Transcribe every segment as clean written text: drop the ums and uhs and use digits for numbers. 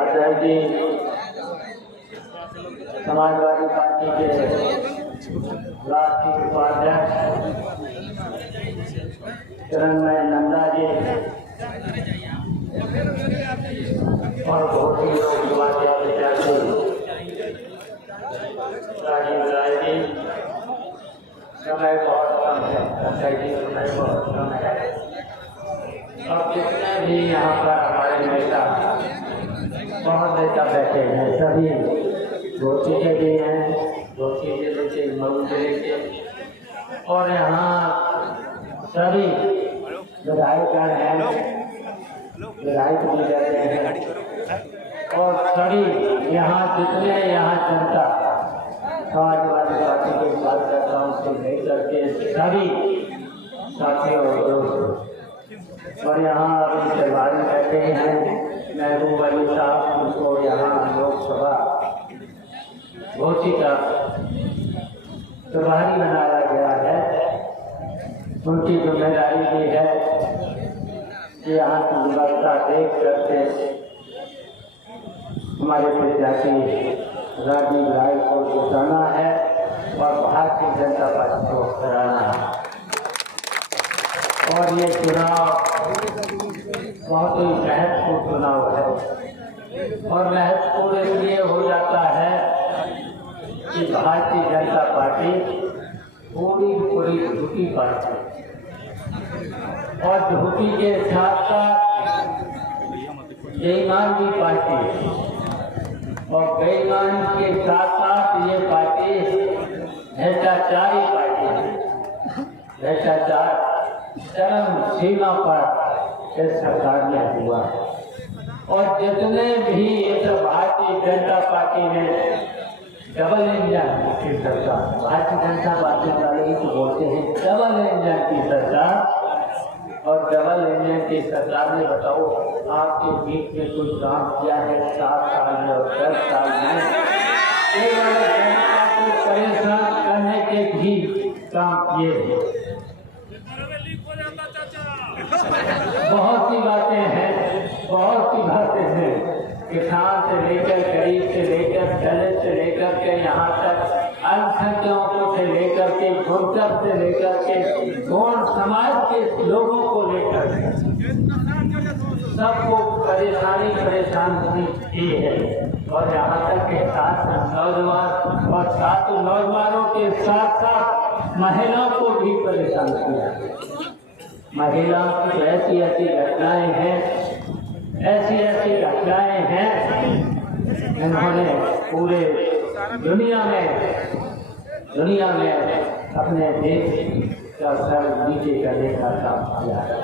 अध्यक्ष जी, समाजवादी पार्टी के राष्ट्रीय उपाध्यक्ष किरणमय नंदा जी और घोषी लोकसभा के प्रत्याशी राजीव राय जी, समय बहुत कम है, अध्यक्ष जी समय बहुत कम है। और जितने भी यहाँ पर हमारे नेता बहुत नेता बैठे हैं, सभी घोषी के भी हैं, घोषी जिले के, मऊ जिले के, और यहाँ सभी विधायकगण हैं, विधायक भी रहते हैं, और सभी यहाँ जितने यहाँ जनता समाजवादी पार्टी के कार्यकर्ताओं से लेकर के सभी साथियों दोस्तों, और यहाँ अभी प्रभारी बैठे हैं महबूब अली साहब, उनको यहाँ लोकसभा घोषी का प्रभारी बनाया गया है। उनकी जिम्मेदारी भी है कि यहाँ की व्यवस्था देख करके हमारे प्रत्याशी राजीव राय को जिताना है और भारतीय जनता पार्टी को हराना है। और ये चुनाव बहुत ही महत्वपूर्ण चुनाव है, और महत्वपूर्ण इसलिए हो जाता है कि भारतीय जनता पार्टी पूरी झूठी पार्टी, और झूठी के साथ साथ बेईमानी पार्टी, और बेईमानी के साथ साथ ये पार्टी भ्रष्टाचारी पार्टी है। भ्रष्टाचार चरम सीमा पर इस सरकार ने हुआ, और जितने भी इस भारतीय जनता पार्टी ने डबल इंजन की सरकार, भारतीय जनता पार्टी वाले ही तो बोलते हैं डबल इंजन की सरकार, और डबल इंजन की सरकार ने बताओ आपके बीच में कुछ काम किया है 7 साल में और 10 साल में, केवल जनता को परेशान करने के भी काम किए हैं। बहुत सी बातें हैं, बहुत सी बातें हैं, किसान से लेकर गरीब से लेकर दलित से लेकर के यहाँ तक अल्पसंख्यकों से लेकर के गुर्जर से लेकर के गौड़ समाज के लोगों को लेकर सबको परेशानी की है। और यहाँ तक के साथ नौजवान और साथ नौजवानों के साथ साथ महिलाओं को भी परेशान किया। महिलाओं की ऐसी ऐसी घटनाएं हैं, ऐसी ऐसी घटनाएं हैं, इन्होंने पूरे दुनिया में अपने देश का सर नीचे करने का काम किया है।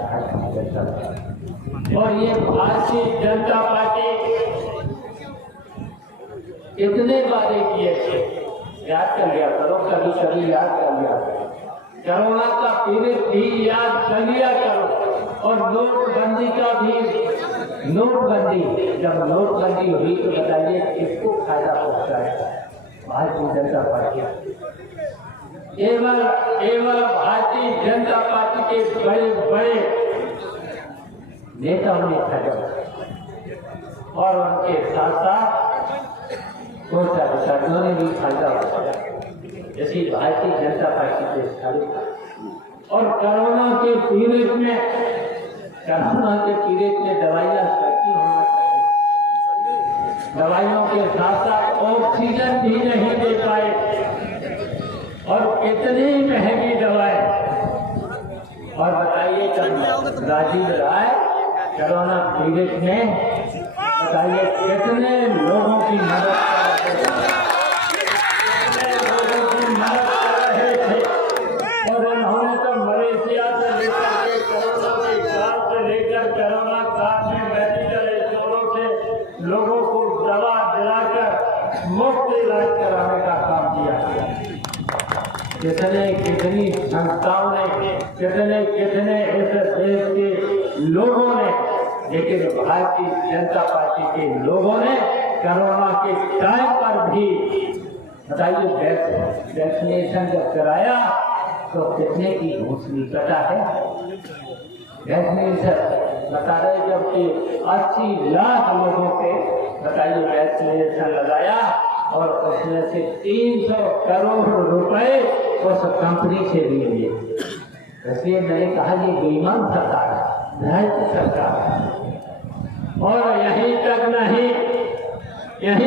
और ये भारतीय जनता पार्टी इतने वादे किए थे, याद कर लिया करो, कभी याद कर लिया करो, कोरोना का पीरियड भी याद कर लिया करो, और नोटबंदी का भी, नोटबंदी जब नोटबंदी हुई तो बताइए किसको फायदा पहुंचा है? भारतीय जनता पार्टी, केवल भारतीय जनता पार्टी के बड़े बड़े नेताओं ने फायदा, और उनके साथ साथ कुछ अधिकारियों ने भी फायदा उठाया। जैसे भारतीय जनता पार्टी के सारे, और कोरोना के पीरियड में दवाइयां सस्ती होना चाहिए, दवाइयों के साथ साथ ऑक्सीजन भी नहीं दे पाए, और कितनी महंगी दवाएं। और बताइए राजीव राय कोरोना पीरियड में बताइए कितने लोगों की मदद कर रहे थे, और उन्होंने तो मलेशिया से लेकर के कोरोना के इलाज से लेकर कोरोना काल में मेडिकल स्टोरों से लोगों को दवा दिलाकर मुफ्त इलाज कराने का काम किया। कितनी संस्थाओं ने, कितने इस देश के लोगों ने, लेकिन भारतीय जनता पार्टी के लोगों ने कोरोना के टाइम पर भी बताइए वैक्सीनेशन जब कराया तो कितने की घूस ली पता है? वैक्सीनेशन बता रहे जबकि 80 लाख लोगों के बताइए वैक्सीनेशन लगाया और उसमें से 300 करोड़ रुपए उस कंपनी से लिए। इसलिए मैंने कहा ये बेईमान सरकार है, भ्रष्ट सरकार है। और यहीं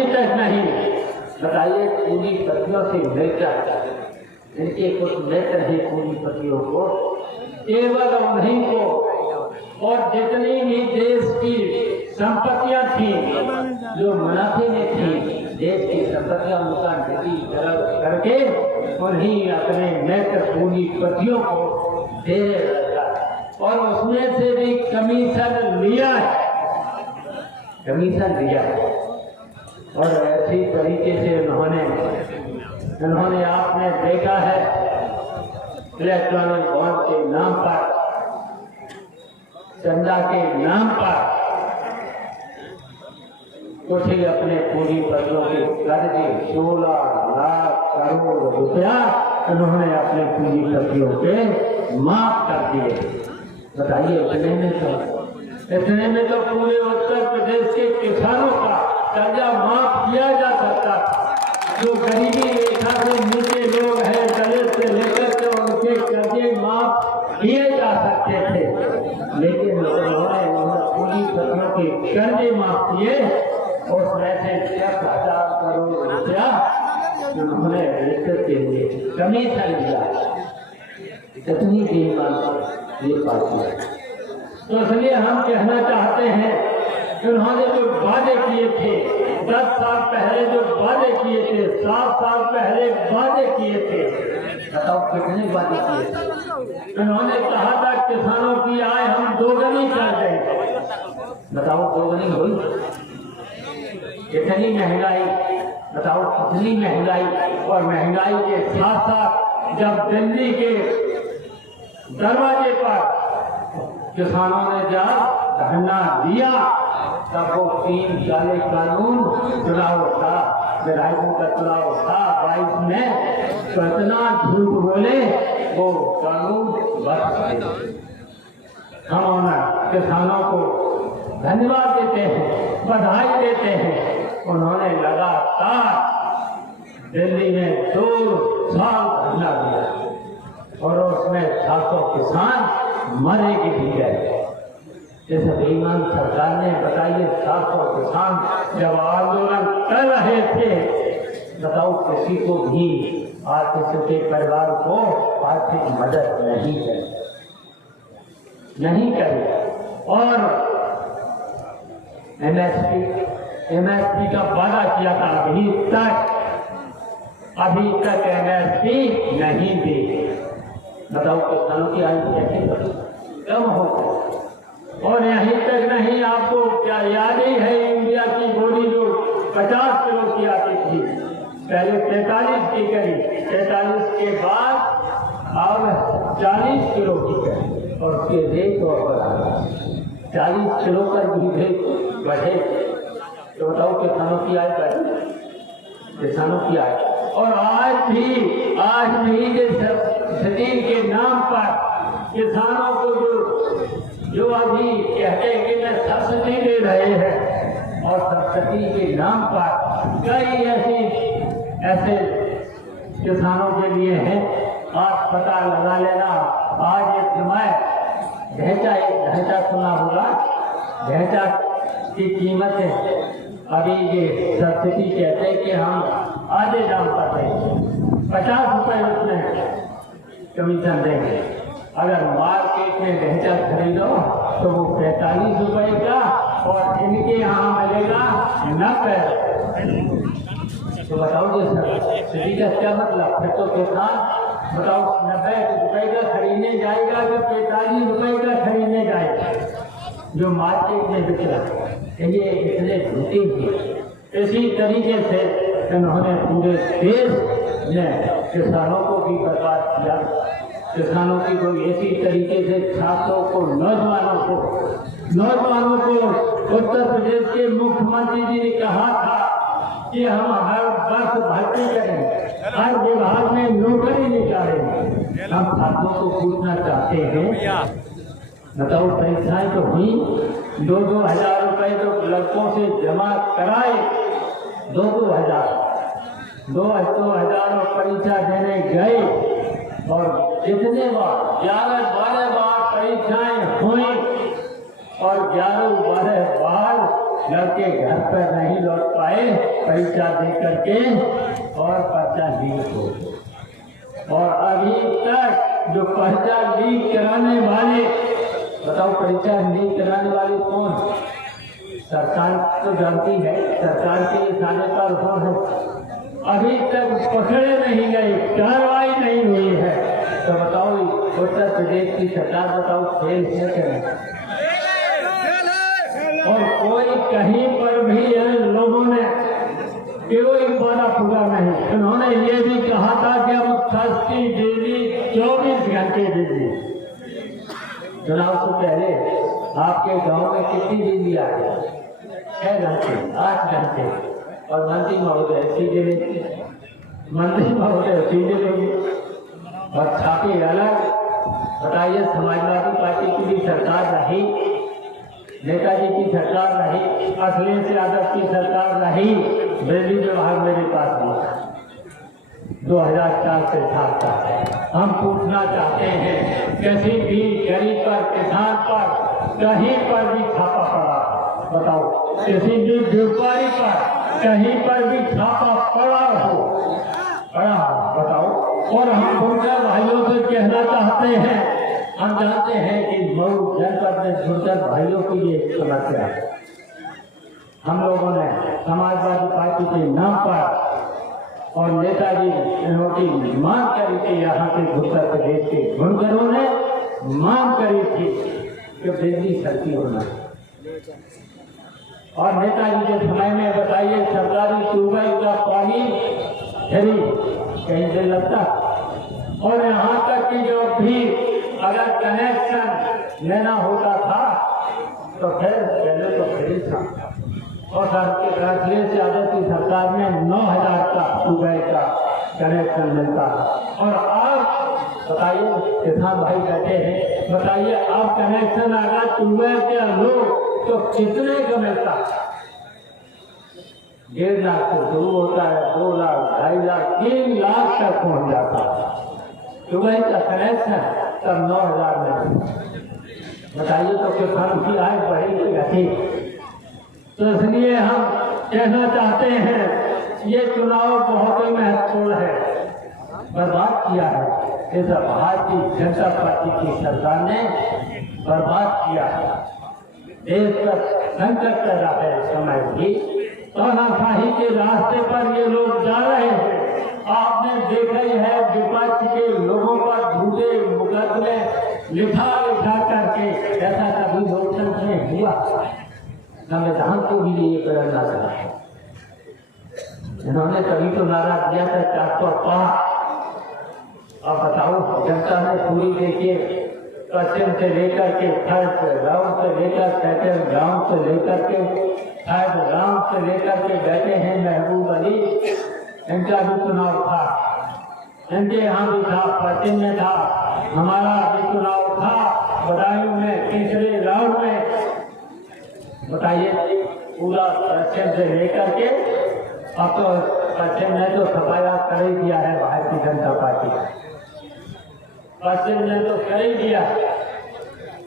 तक नहीं बताइए पूंजीपतियों से मिलकर इनके कुछ मित्र हैं पूंजीपतियों को, केवल उन्हीं को और जितनी भी देश की संपत्तियां थी जो मुनाफे में थी, देश की संपत्तियां उनका निधि करके उन्हीं अपने मित्र पूंजीपतियों को दे रखा और उसमें से भी कमीशन लिया है। और ऐसी तरीके से उन्होंने आपने देखा है इलेक्ट्रॉनिक बॉन्ड के नाम पर, चंदा के नाम पर कुछ ही अपने पूंजीपतियों के कर्जे 16 लाख करोड़ रुपया उन्होंने अपने पूंजीपतियों के माफ कर दिए। बताइए इतने में तो पूरे उत्तर प्रदेश के किसानों का कर्जा माफ किया जा सकता था। जो गरीबी रेखा से नीचे लोग हैं, दलित से लेकर के उनके कर्जे माफ किए जा सकते थे, लेकिन उन्होंने पूंजीपतियों के कर्जे माफ किए। उसमें से 10,000 करोड़ रुपया उन्होंने रिश्वत के लिए कमीशन लिया। इतनी बेईमान ये बात है। तो इसलिए हम कहना चाहते हैं उन्होंने जो वादे किए थे 10 साल पहले, जो वादे किए थे 7 साल पहले वादे किए थे, बताओ कितने वादे किए थे। उन्होंने कहा था किसानों की आय हम दोगुनी कर देंगे। बताओ दोगुनी हुई? कितनी महंगाई, बताओ कितनी महंगाई। और महंगाई के साथ साथ जब दिल्ली के दरवाजे पर किसानों ने जब धरना दिया तब वो 340 कानून चुनाव था, विधायकों का चुनाव था 22 में, तो इतना झूठ बोले वो कानून बच गए। हम किसानों को धन्यवाद देते हैं, बधाई देते हैं। उन्होंने लगातार दिल्ली में 2 साल धरना दिया और उसमें 700 किसान मरे की भी गए। इस बेईमान सरकार ने बताइए 700 किसान जब आंदोलन कर रहे थे, बताओ किसी को भी आर्थिक के परिवार को आर्थिक मदद नहीं करी। और एमएसपी का वादा किया था, अभी तक एमएसपी नहीं दी। बताओ किसानों की आय कैसे कम हो। और यहीं तक नहीं, आपको क्या याद ही है इंडिया की बोली जो 50 किलो की आती थी, पहले 43 की करी, 43 के बाद अब 40 किलो की करी और उसके रेट और बढ़ा 40 किलो पर भी रेट बढ़े। तो बताओ किसानों की आय बढ़ी, किसानों की आय। और आज भी जमीन के नाम पर किसानों को जो अभी कहते हैं कि मैं सब्सिडी दे रहे हैं, और सब्सिडी के नाम पर कई ऐसे किसानों के लिए हैं। आप पता लगा लेना, आज एक ढैंचा सुना होगा, ढैंचा की कीमत है अभी ये सब्सिडी कहते हैं कि हम आधे दाम पर देंगे, 50 रुपए उसमें कमीशन देंगे। अगर मार्केट में ढैंचा खरीदो तो वो 45 रुपए का और इनके यहाँ मिलेगा 90। तो बताओ जी सब्सिडी का क्या मतलब? फिर तो किसान बताओ 90 रुपए का खरीदने जाएगा कि 45 रुपए का खरीदने जाएगा जो मार्केट में बिक रहा है। ये इतने झूठे थे। इसी तरीके से उन्होंने पूरे देश में किसानों को भी बर्बाद किया। किसानों की कोई ऐसी तरीके से छात्रों को, नौजवानों को उत्तर प्रदेश के मुख्यमंत्री जी ने कहा था कि हम हर वर्ष भर्ती करेंगे, हर विभाग में नौकरी निकालेंगे। हम छात्रों को पूछना चाहते हैं बताओ परीक्षाएं तो हुई, 2-2 हजार रुपए तो लड़कों से जमा कराए, 2-2 हजार परीक्षा देने गए और कितने बार 11-12 बार परीक्षाएं हुई और 11-12 बार लड़के घर पर नहीं लौट पाए परीक्षा दे करके और पर्चा लीक हो गया। और अभी तक जो पर्चा लीक कराने वाले, बताओ परीक्षा लीक कराने वाले कौन? सरकार तो जानती है, सरकार के इशारे पर कौन है? अभी तक पकड़े नहीं गए, कार्रवाई नहीं हुई है। तो बताओ उत्तर प्रदेश की सरकार बताओ फेल है कि नहीं? और कोई कहीं पर भी इन लोगों ने कोई वादा पूरा नहीं। उन्होंने ये भी कहा था कि हम सस्ती बिजली 24 घंटे बिजली। चुनाव से पहले आपके गांव में कितनी बिजली आ गई? 6 घंटे, 8 घंटे। और मंत्री महोदय सीधे लेते, और छापे अलग। बताइए, समाजवादी पार्टी की भी सरकार रही, नेताजी की सरकार रही, अखिलेश यादव की सरकार रही, बिजली विभाग मेरे पास नहीं था, 2004 से था। हम पूछना चाहते हैं, किसी भी गरीब पर, किसान पर कहीं पर भी छापा पड़ा? बताओ, किसी भी व्यापारी पर कहीं पर भी छापा पड़ा हो? बताओ। और हम बुनकर भाइयों से कहना चाहते हैं, हम जानते हैं कि मऊ जनपद में बुनकर भाइयों की ये समस्या है। हम लोगों ने समाजवादी पार्टी के नाम पर और नेताजी इन्होंने मांग करी थी, यहाँ के उत्तर प्रदेश के बुनकरों ने मांग करी थी कि बिजली सस्ती होना। और नेताजी के समय में बताइए, सरकारी ट्यूबवेल का पानी फ्री कहीं से लगता। और यहाँ तक कि जो भी अगर कनेक्शन लेना होता था तो फिर पहले तो फ्री था। और अखिलेश यादव की सरकार में 9,000 का ट्यूबवेल का कनेक्शन मिलता। और अब बताइए, किसान भाई बैठे हैं, बताइए अब कनेक्शन अगर ट्यूबवेल के लोग तो कितने का मिलता? 1.5 लाख से शुरू होता है, 2 लाख, 2.5 लाख, 3 लाख तक पहुंच जाता है ट्यूबवेल का कनेक्शन, तब 9,000 में। बताइए तो किसान की आय बढ़ेगी घटी? तो इसलिए हम कहना चाहते हैं, ये चुनाव बहुत ही महत्वपूर्ण है। बर्बाद किया है इस भारतीय जनता पार्टी की सरकार ने, बर्बाद किया है। देश पर संकट कर रहा है इस समय भी, तानाशाही के रास्ते पर ये लोग जा रहे हैं। आपने देखा ही है, विपक्ष के लोगों पर झूठे मुकदमे लिखा करके, ऐसा कभी लोकतंत्र में हुआ? संविधान को भी ये करना था। इन्होंने कभी तो नारा दिया था 405। अब बताओ, जनता ने पूरी देखिए, पश्चिम से लेकर के थर्ड राउंड से लेकर सेकंड राउंड से लेकर के थर्ड राउंड से लेकर के बैठे हैं। महबूब अली, इनका भी चुनाव था, इनके यहाँ भी था, पश्चिम में था, हमारा भी चुनाव था बदायूं में, तीसरे राउंड में। बताइए, पूरा पश्चिम से लेकर के अब तो पश्चिम ने तो सफाया कर ही दिया है भारतीय जनता पार्टी, पश्चिम ने तो कर ही दिया।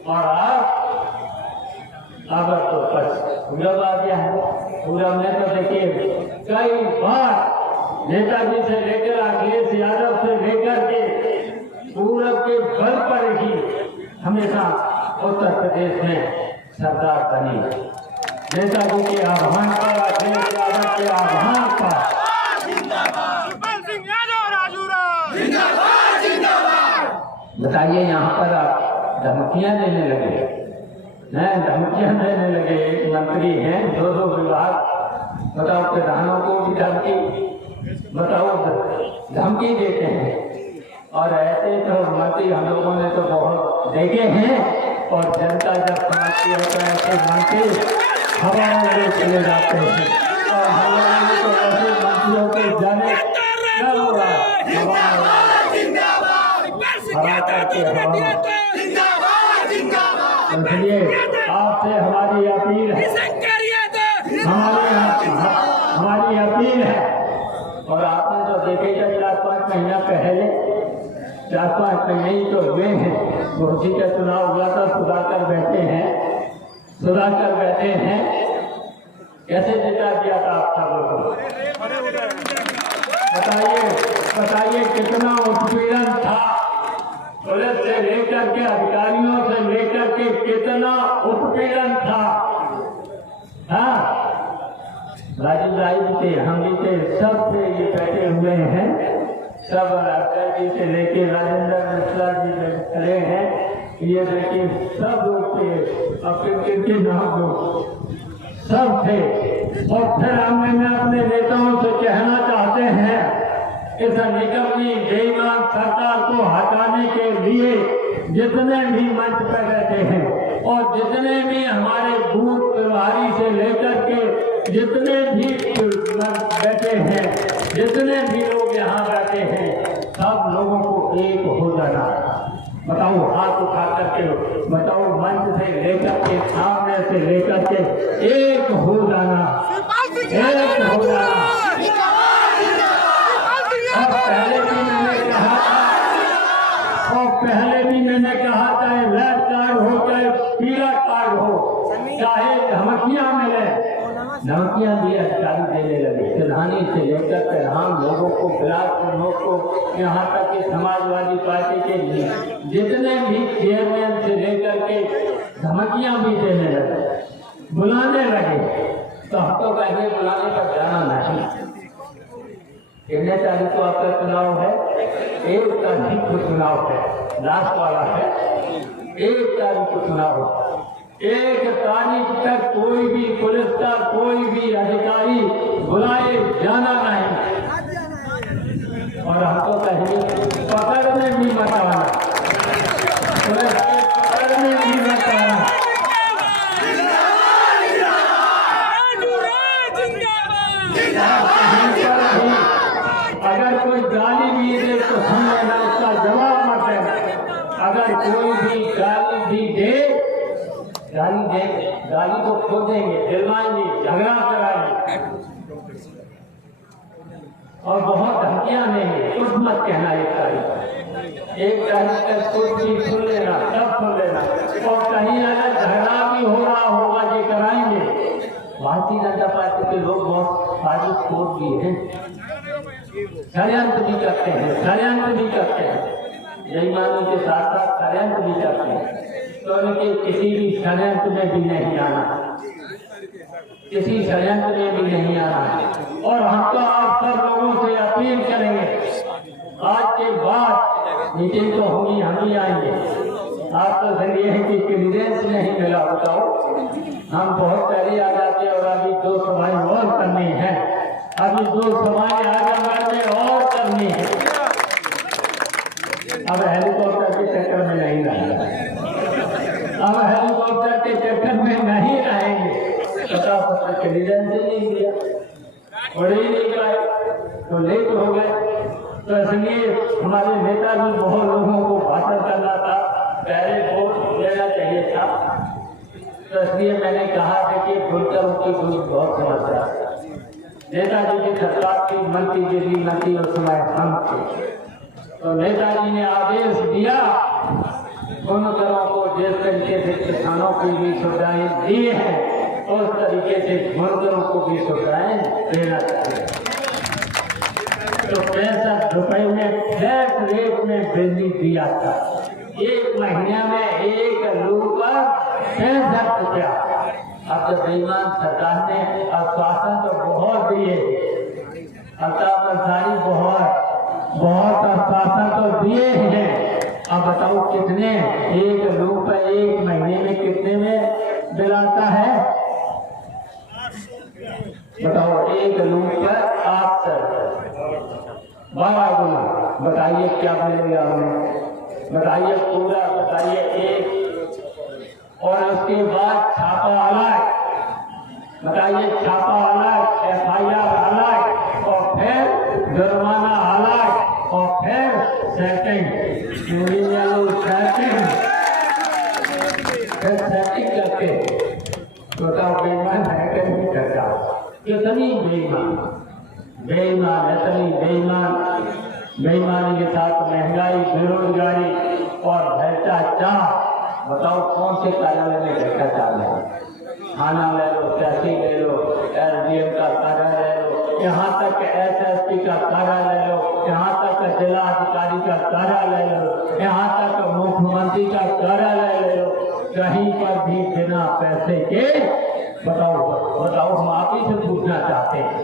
और अब तो पूरब आ गया है। पूरब में तो देखिए, कई बार नेताजी से लेकर अखिलेश यादव से लेकर के पूरब के बल पर ही हमेशा उत्तर प्रदेश में सरकार बनी। नेताजी के आह्वान पर, अखिलेश यादव के आह्वान पर। बताइए, यहाँ पर आप धमकियां देने लगे, धमकियां देने लगे। एक मंत्री हैं, 2 विभाग, बताओ प्रधानों को भी धमकी, बताओ धमकी देते हैं। और ऐसे तो मंत्री हम लोगों ने तो बहुत देखे हैं। और जनता जब समझती है तो ऐसे मंत्री हवाओं में चले जाते हैं। और हम लोगों ने तो ऐसे मंत्रियों को जाने क्या हो रहा है, हवा करके हवा इसलिए आपसे हमारी अपील है, हमारी अपील है। और आपने तो देखेगा 4-5 महीना पहले, 4-5 महीने ही तो हुए हैं, घोषी का चुनाव हुआ था, सुधाकर बैठे हैं, कैसे जिता दिया था आप सब लोगों को? बताइए कितना उत्पीड़न था, पुलिस से लेकर के अधिकारियों से लेकर के कितना उत्पीड़न था। हाँ, राजीव राय थे, हम भी थे, सब थे, ये बैठे हुए हैं, सब अक्षय जी से लेके राजेंद्र मिश्रा जी खड़े हैं, ये देखिए सब लोग थे, अब किनके नाम लोग सब थे। और फिर हमने अपने नेताओं से कहना चाहते हैं, इस निगम की बेईमान सरकार को हटाने के लिए जितने भी मंच पर बैठे हैं और जितने भी हमारे बूथ प्रभारी से लेकर के जितने भी बैठे हैं, जितने भी लोग यहाँ बैठे हैं, सब लोगों को एक हो जाना। बताओ, हाथ उठा करके बताओ, मंच से लेकर के सामने से लेकर के एक हो जाना, एक हो जाना। और पहले भी मैंने कहा चाहे रेड कार्ड हो, चाहे पीला कार्ड हो, चाहे धमकियां मिले, धमकियां भी अधिकारी देने लगे, प्रधानी से लेकर के हम लोगों को, बिलासपुर को, यहाँ तक कि समाजवादी पार्टी के जितने भी चेयरमैन से लेकर के धमकियां भी देने लगे, बुलाने लगे। तो हम तो कहेंगे बुलाने पर जाना नहीं। 13 तारीख को आपका चुनाव है, 1 तारीख को चुनाव है, लास्ट वाला है, 1 तारीख को चुनाव है। 1 तारीख तक कोई भी पुलिस का कोई भी अधिकारी बुलाए जाना नहीं। और हम तो कहेंगे पकड़ने भी मत आना, पुलिस पकड़ने भी मत आना। अगर कोई गाली भी दे तो हम लेना, उसका जवाब मत देना। अगर कोई भी गाली भी दे, गाली को खो देंगे, दिलवाएंगे, झगड़ा कराएंगे और बहुत धमकियां देंगे। कुछ मत कहना 1 तारीख तक कुछ भी सुन लेना, सब सुन लेना। और कहीं अगर झगड़ा भी हो रहा होगा ये कराएंगे। भारतीय जनता पार्टी के लोग बहुत साजिश खोज भी हैं, षड्यंत्र भी करते हैं, बेईमानी के साथ साथ षड्यंत्र भी करते हैं। तो उनके किसी भी षड्यंत्र में भी नहीं आना, किसी षड्यंत्र में भी नहीं आना। और हम तो आप सब लोगों से अपील करेंगे, आज के बाद मीटिंग तो होगी, हम ही आएंगे। आप तो सर ये है कि क्लियरेंस नहीं मिला, बताओ, हम बहुत पहले आ जाते और अभी 2 सभाएं और करनी है, अभी 2 सभाएं आगे और करनी है। अब हेलीकॉप्टर के चक्कर में नहीं रहेगा, अब हेलीकॉप्टर के चक्कर में नहीं रहेंगे। 50% क्लियरेंस नहीं दिया, बढ़ ही नहीं पाए, तो लेट हो गए। तो इसलिए हमारे नेता भी बहुत लोगों को भाषण करना था, पहले वोट देना चाहिए था। तो इसलिए मैंने कहा था कि खुलकर उनकी कुछ बहुत समस्या, नेताजी की सरकार की मंत्री जी भी मंत्री उस समय हम थे। तो नेताजी ने आदेश दिया उन दरों को जिस तरीके से किसानों की भी सुविधाएं दी हैं, उस तरीके से बुजुर्गों को भी सुविधाएं देना चाहिए। तो 65 रुपए में फ्लैट रेट में बिजली दिया था, 1 महीने में 1 रूपये 65 रुपया। अब तो बेईमान सरकार ने आश्वासन तो बहुत दिए, अल्ताफसारी बहुत आश्वासन तो दिए हैं। अब बताओ कितने, 1 रूपये 1 महीने में कितने में बिल आता है? बताओ 1 रूपये 8 12 गुना, बताइए क्या मिलेगा हमें? बताइए पूरा, बताइए 1। और उसके बाद छापा अलग, बताइए छापा अलग, FIR अलग, और फिर जुर्माना अलग, और फिर सेटिंग, सेटिंग करके बताओ बेईमान है कि नहीं करता? कितनी बेईमान इतनी बेईमानी के साथ महंगाई, बेरोजगारी और भ्रष्टाचार। बताओ कौन से कार्यालय में भ्रष्टाचार है? थाना ले लो, तहसील ले लो, SDM का कार्यालय ले लो, यहाँ तक SSP का कार्यालय ले लो, यहाँ तक जिला अधिकारी का कार्यालय ले लो, यहाँ तक मुख्यमंत्री का कार्यालय ले लो, कहीं पर भी बिना पैसे के बताओ हम आप ही से पूछना चाहते हैं,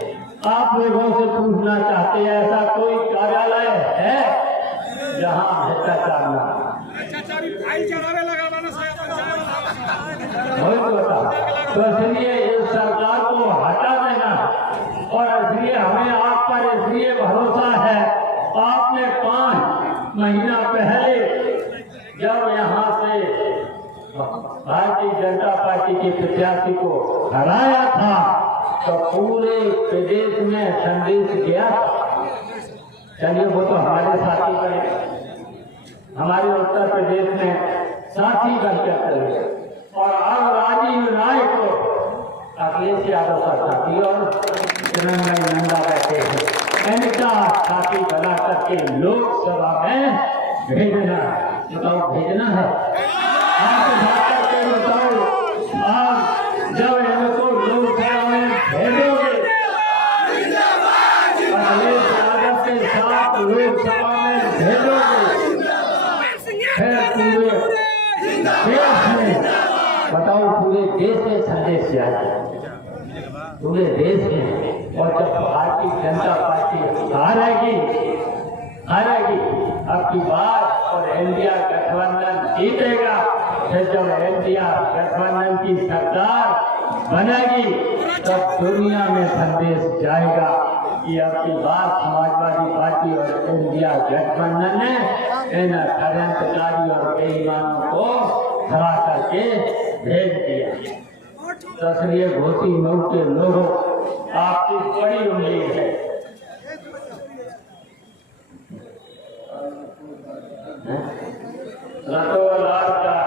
आप लोगों से पूछना चाहते हैं, ऐसा कोई कार्यालय है जहाँ भ्रष्टाचार न? तो इसलिए इस सरकार को हटा देना, और इसलिए हमें आप पर इसलिए भरोसा है। आपने 5 महीना पहले जब यहाँ से भारतीय जनता पार्टी के प्रत्याशी को हराया था तो पूरे प्रदेश में संदेश गया था। चलिए वो तो हमारे साथी बने, हमारे उत्तर प्रदेश में साथी बनकर चले, और अब राजीव नायक को अखिलेश यादव का साथी और नंदा बैठे हैं, इनका साथी बना करके लोकसभा में भेजना। बताओ भेजना है? आप जाकर के बताओ, आप जब इनको लोकसभा में भेजोगे, अखिलेश यादव के साथ लोकसभा में भेजोगे, फिर पूरे देश में बताओ, पूरे देश में संदेश जाएगा, पूरे देश में। और जब भारतीय जनता पार्टी हारेगी अब की बार और इंडिया गठबंधन जीतेगा, फिर जब इंडिया गठबंधन की सरकार बनेगी तब दुनिया में संदेश जाएगा कि अब की बार समाजवादी पार्टी और इंडिया गठबंधन ने इन षड्यंत्रकारी और बेईमानों को हरा करके भेज दिया। इसलिए घोसी मऊ के लोगों, आपकी बड़ी उम्मीद है। रतोलाल का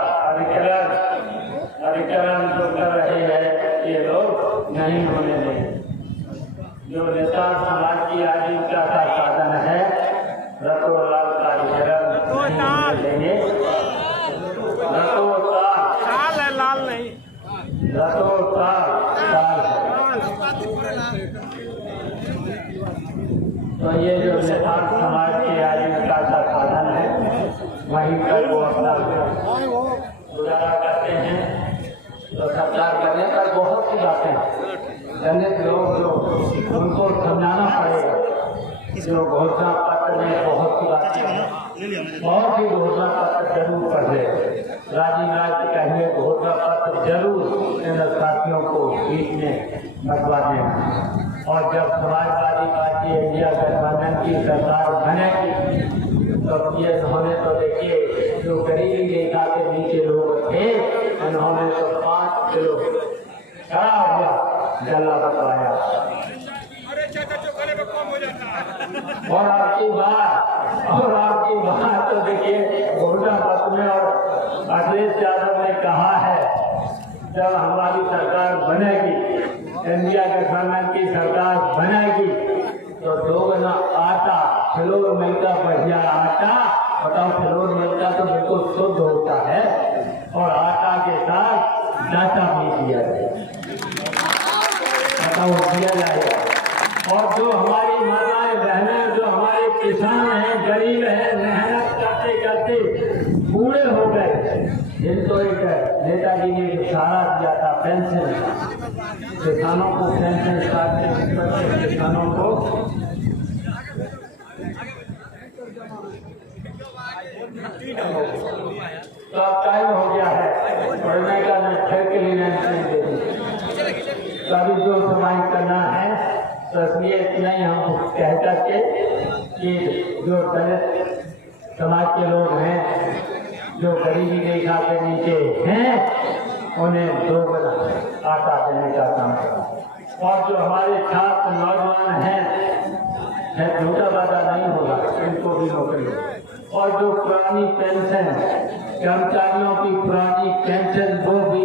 अधिकरण जो कर रहे हैं ये लोग नहीं होने देंगे। जो नेता समाज की आजीविका का साधन है, रतोलाल का अधिकरण नहीं देंगे। लाल है, लाल नहीं, रतोलाल तो ये जो नेता समाज की आजीविका का साधन है वहीं पर वो अपना गुजारा करते हैं। तो सरकार करने पर बहुत सी बातें दलित लोग जो उनको समझाना पड़ेगा। जो घोषणा पत्र में बहुत सी बातें हैं, बहुत ही घोषणा पत्र जरूर पढ़े। राजीव गांधी का हुए घोषणा पत्र जरूर इन साथियों को बीच में बंटवा देना। और जब समाजवादी पार्टी इंडिया गठबंधन की सरकार बनेगी तो ये इन्होंने तो देखिए, जो गरीबी रेखा के नीचे लोग थे उन्होंने तो 5 किलो खड़ा हुआ जला बताया। और आपकी बात तो देखिए घोषणा पत्र में, और अखिलेश यादव ने कहा है जब हमारी सरकार बनेगी, इंडिया गठबंधन की सरकार बनेगी तो दोगुना आटा, फ्लोर मिल का बढ़िया आटा। बताओ, फ्लोर मिल का तो बिल्कुल शुद्ध होता है, और आटा के साथ डाटा भी दिया जाएगा। बताओ, दिया जाएगा। और जो हमारी माताएं बहनें, जो हमारे किसान हैं, गरीब हैं, मेहनत करते करते बूढ़े हो गए, जिनको एक नेताजी ने इशारा दिया था पेंशन, किसानों को पेंशन काटने, किसानों को तो अब टाइम हो गया है पढ़ने का, फिर के लिए नहीं दे दी। अभी जो समाई करना है तो इसलिए इतना ही हम कह करके कि जो दलित समाज के लोग हैं, जो गरीबी रेखा के नीचे हैं, उन्हें दोगुना आटा देने का काम करें। और जो हमारे छात्र नौजवान हैं, झूठा वादा नहीं होगा, इनको भी नौकरी। और जो पुरानी पेंशन कर्मचारियों की पुरानी पेंशन वो भी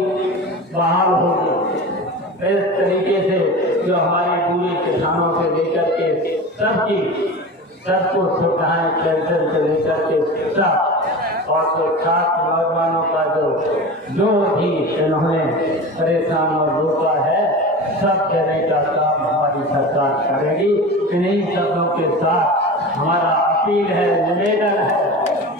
बहाल होगी। इस तरीके से जो हमारे पूरे किसानों से लेकर के सबको सुविधाएं पेंशन से लेकर के शिक्षा और जो छात्र नौजवानों का जो भी इन्होंने परेशान और रोका है, सब देने का काम हमारी सरकार करेगी। इन्हीं शब्दों के साथ हमारा अपील है, निवेदन है